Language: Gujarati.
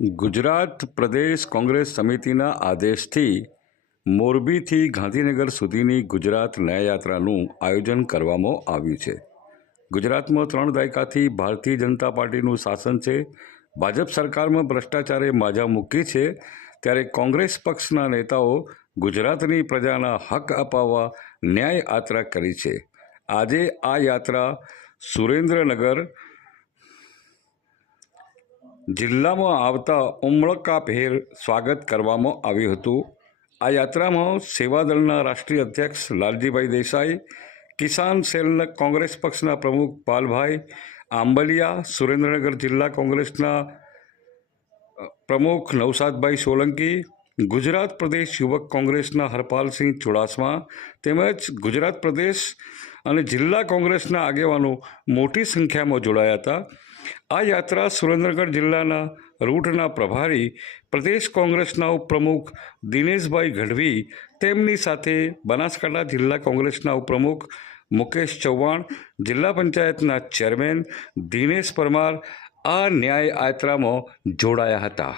ગુજરાત પ્રદેશ કોંગ્રેસ સમિતિના આદેશથી મોરબીથી ગાંધીનગર સુધીની ગુજરાત ન્યાયયાત્રાનું આયોજન કરવામાં આવ્યું છે. ગુજરાતમાં 3 દાયકાથી ભારતીય જનતા પાર્ટીનું શાસન છે. ભાજપ સરકારમાં ભ્રષ્ટાચારે માજા મૂકી છે. ત્યારે કોંગ્રેસ પક્ષના નેતાઓ ગુજરાતની પ્રજાના હક અપાવવા ન્યાય યાત્રા કરી છે. આજે આ યાત્રા સુરેન્દ્રનગર જિલ્લામાં આવતા ઉમળકાભેર સ્વાગત કરવામાં આવ્યું હતું. આ યાત્રામાં સેવાદળના રાષ્ટ્રીય અધ્યક્ષ લાલજીભાઈ દેસાઈ, કિસાન સેલના કોંગ્રેસ પક્ષના પ્રમુખ પાલભાઈ આંબલિયા, સુરેન્દ્રનગર જિલ્લા કોંગ્રેસના પ્રમુખ નવસાદભાઈ સોલંકી, ગુજરાત પ્રદેશ યુવક કોંગ્રેસના હરપાલસિંહ ચુડાસમા તેમજ ગુજરાત પ્રદેશ અને જિલ્લા કોંગ્રેસના આગેવાનો મોટી સંખ્યામાં જોડાયા હતા. આ યાત્રા સુરેન્દ્રનગર જિલ્લાના રૂટના પ્રભારી પ્રદેશ કોંગ્રેસના ઉપપ્રમુખ દિનેશભાઈ ગઢવી, તેમની સાથે બનાસકાંઠા જિલ્લા કોંગ્રેસના ઉપપ્રમુખ મુકેશ ચૌહાણ, જિલ્લા પંચાયતના ચેરમેન દિનેશ પરમાર આ ન્યાય યાત્રામાં જોડાયા હતા.